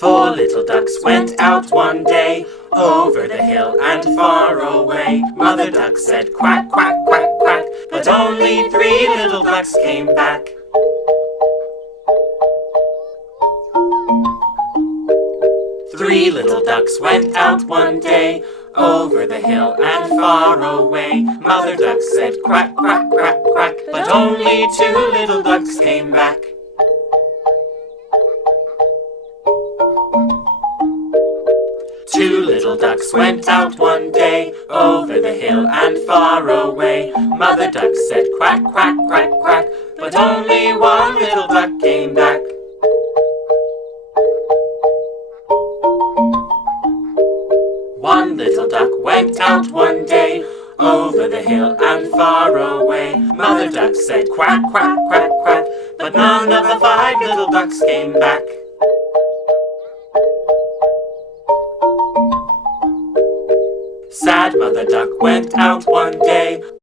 Four little ducks went out one day, over the hill and far away. Mother duck said quack, quack, quack, quack, but only three little ducks came back. Three little ducks went out one day, over the hill and far away. Mother duck said quack, quack, quack, quack, but only two little ducks came back. Two little ducks went out one day, over the hill and far away. Mother duck said quack, quack, quack, quack, but only one little duck came back. One little duck went out one day, over the hill and far away. Mother duck said quack, quack, quack, quack, but none of the five little ducks came back. Sad Mother duck went out one day,